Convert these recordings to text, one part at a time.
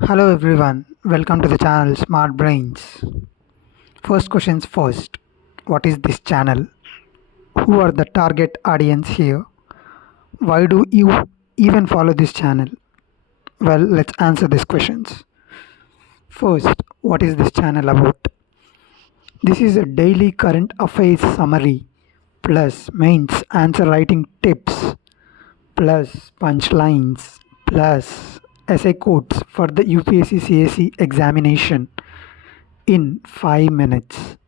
Hello everyone, welcome to the channel Smart Brains. First questions first. What is this channel? Who are the target audience here? Why do you even follow this channel? Well, let's answer these questions. First, what is this channel about? This is a daily current affairs summary plus mains answer writing tips plus punchlines plus essay quotes for the UPSC CSE examination in 5 minutes.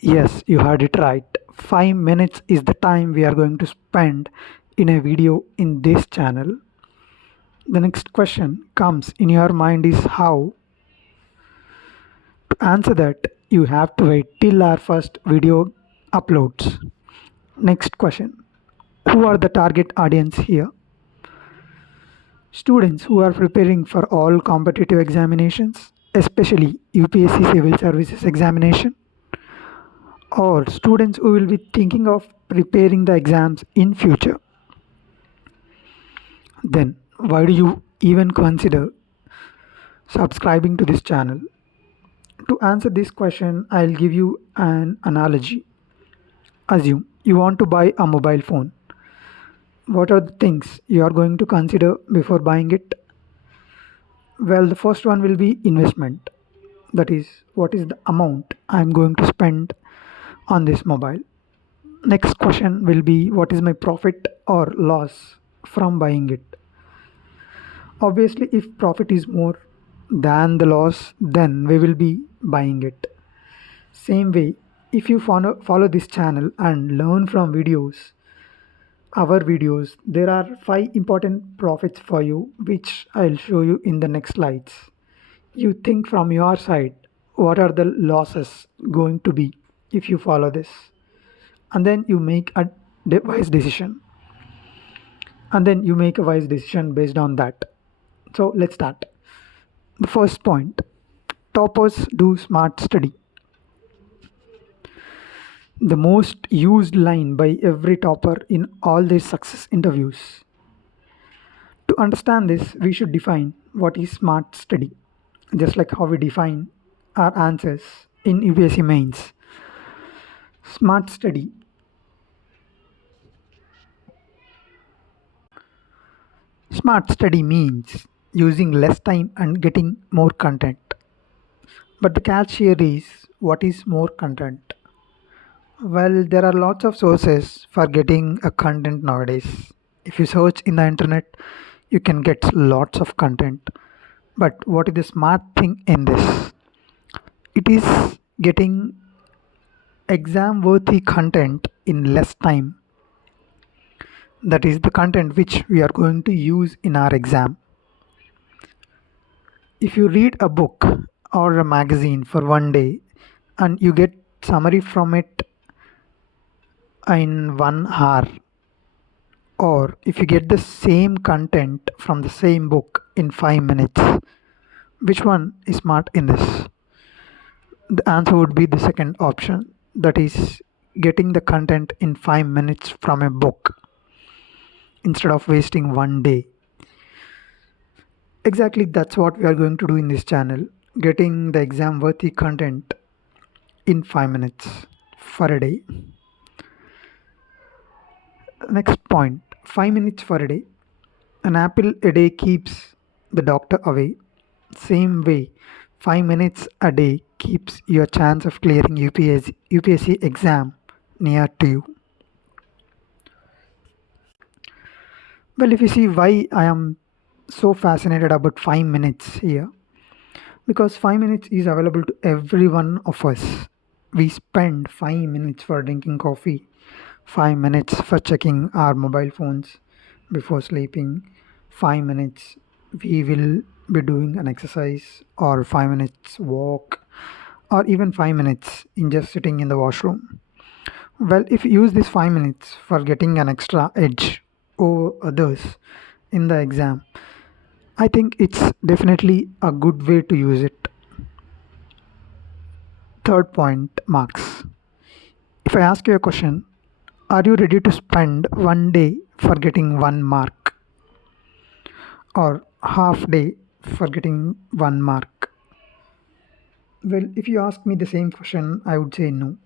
Yes, you heard it right. 5 minutes is the time we are going to spend in a video in this channel. The next question comes in your mind is how. To answer that, you have to wait till our first video uploads. Next question. Who are the target audience here? Students who are preparing for all competitive examinations, especially UPSC Civil Services examination, or students who will be thinking of preparing the exams in future. Then why do you even consider subscribing to this channel? To answer this question, I'll give you an analogy. Assume you want to buy a mobile phone. What are the things you are going to consider before buying it? Well, the first one will be investment. That is, what is the amount I'm going to spend on this mobile? Next question will be what is my profit or loss from buying it? Obviously, if profit is more than the loss, then we will be buying it. Same way, if you follow this channel and learn from our videos, there are 5 important profits for you, which I'll show you in the next slides. You think from your side, what are the losses going to be if you follow this? And then you make a wise decision. Based on that. So let's start. The first point, toppers do smart study. The most used line by every topper in all their success interviews. To understand this, we should define what is smart study, just like how we define our answers in UPSC mains. Smart study. Smart study means using less time and getting more content. But the catch here is what is more content? Well, there are lots of sources for getting a content nowadays. If you search in the internet, you can get lots of content. But what is the smart thing in this? It is getting exam worthy content in less time. That is the content which we are going to use in our exam. If you read a book or a magazine for one day and you get summary from it in 1 hour, or if you get the same content from the same book in 5 minutes, which one is smart in this? The answer would be the second option, that is getting the content in 5 minutes from a book instead of wasting one day. Exactly, that's what we are going to do in this channel, getting the exam worthy content in 5 minutes for a day. Next point, 5 minutes for a day. An apple a day keeps the doctor away. Same way, 5 minutes a day keeps your chance of clearing UPSC exam near to you. Well, if you see why I am so fascinated about 5 minutes here, because 5 minutes is available to every one of us. We spend 5 minutes for drinking coffee, 5 minutes for checking our mobile phones before sleeping, 5 minutes we will be doing an exercise, or 5 minutes walk, or even 5 minutes in just sitting in the washroom. Well, if you use these 5 minutes for getting an extra edge over others in the exam, I think it's definitely a good way to use it. Third point, marks. If I ask you a question, are you ready to spend one day for getting 1 mark, or half day for getting 1 mark? Well, if you ask me the same question, I would say no.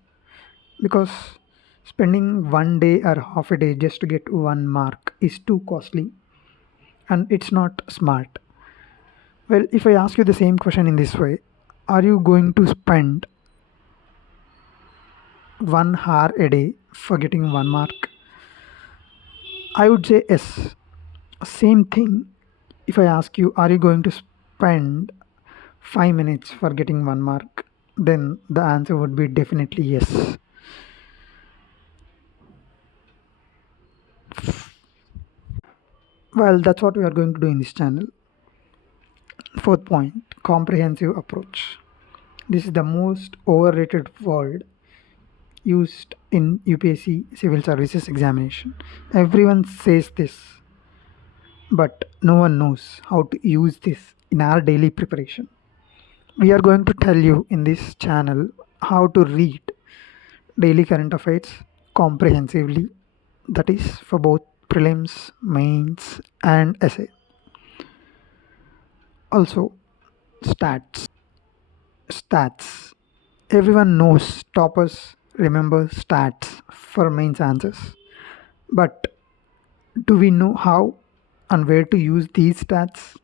Because spending 1 day or half a day just to get 1 mark is too costly and it's not smart. Well, if I ask you the same question in this way, are you going to spend 1 hour a day for getting 1 mark? I would say yes. Same thing. If I ask you, are you going to spend 5 minutes for getting 1 mark? Then the answer would be definitely yes. Well, that's what we are going to do in this channel. Fourth point, comprehensive approach. This is the most overrated word used in UPSC civil services examination. Everyone says this, but no one knows how to use this in our daily preparation. We are going to tell you in this channel how to read daily current affairs comprehensively, that is for both prelims, mains, and essay. Also, stats. Everyone knows toppers remember stats for mains answers. But do we know how and where to use these stats?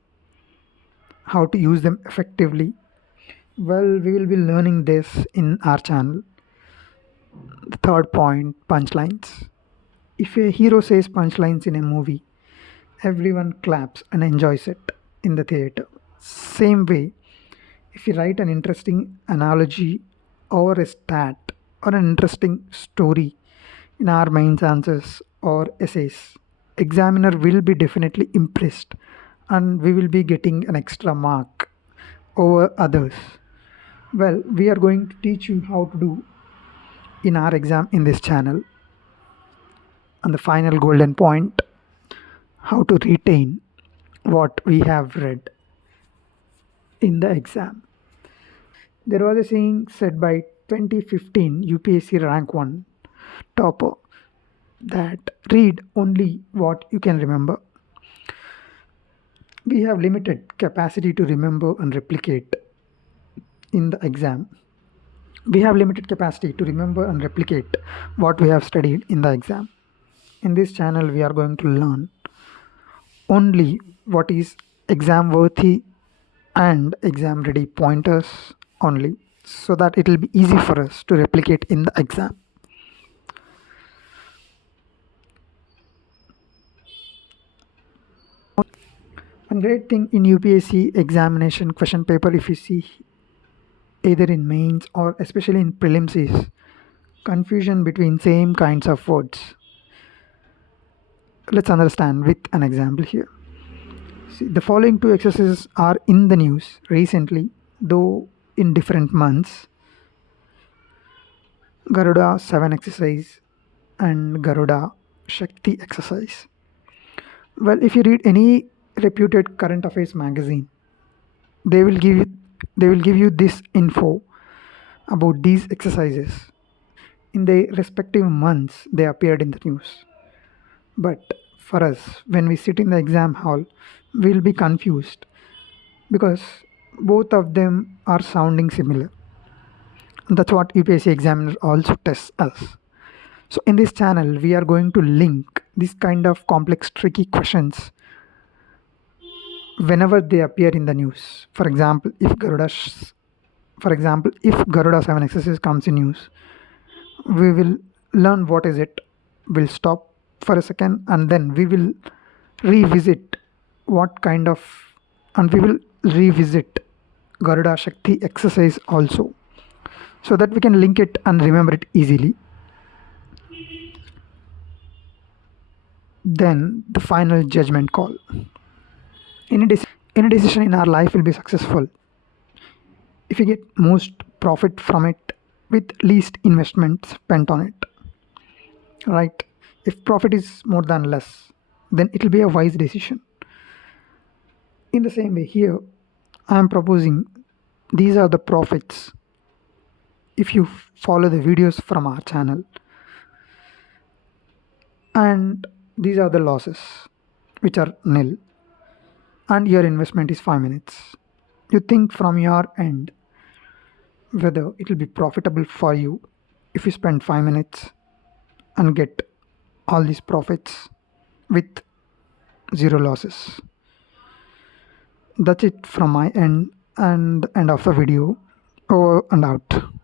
How to use them effectively? Well, we will be learning this in our channel. The third point, punchlines. If a hero says punchlines in a movie, everyone claps and enjoys it in the theater. Same way, if you write an interesting analogy or a stat or an interesting story in our mains answers or essays, examiner will be definitely impressed and we will be getting an extra mark over others. Well, we are going to teach you how to do in our exam in this channel. And the final golden point, how to retain what we have read in the exam. There was a saying said by 2015 UPSC rank 1 topper that read only what you can remember. We have limited capacity to remember and replicate in the exam. We have limited capacity to remember and replicate what we have studied in the exam. In this channel, we are going to learn only what is exam worthy and exam ready pointers only, so that it will be easy for us to replicate in the exam. One great thing in UPSC examination question paper, if you see either in mains or especially in prelims, is confusion between same kinds of words. Let's understand with an example here. See, the following two exercises are in the news recently, though in different months. Garuda 7 exercise and Garuda Shakti exercise. Well, if you read any reputed current affairs magazine, they will give you this info about these exercises. In their respective months, they appeared in the news. But for us, when we sit in the exam hall, we'll be confused because both of them are sounding similar. That's what UPSC examiner also tests us. So in this channel, we are going to link this kind of complex, tricky questions whenever they appear in the news. For example, if Garuda 7 exercise comes in news, we will learn what is it. We'll stop for a second and then we will revisit Garuda Shakti exercise also, so that we can link it and remember it easily. Then the final judgment call. Any decision in our life will be successful if we get most profit from it with least investment spent on it. Right? If profit is more than less, then it will be a wise decision. In the same way, here I am proposing these are the profits if you follow the videos from our channel, and these are the losses which are nil. and your investment is 5 minutes. You think from your end whether it will be profitable for you if you spend 5 minutes and get all these profits with zero losses. That's it from my end and end of the video. Over and out.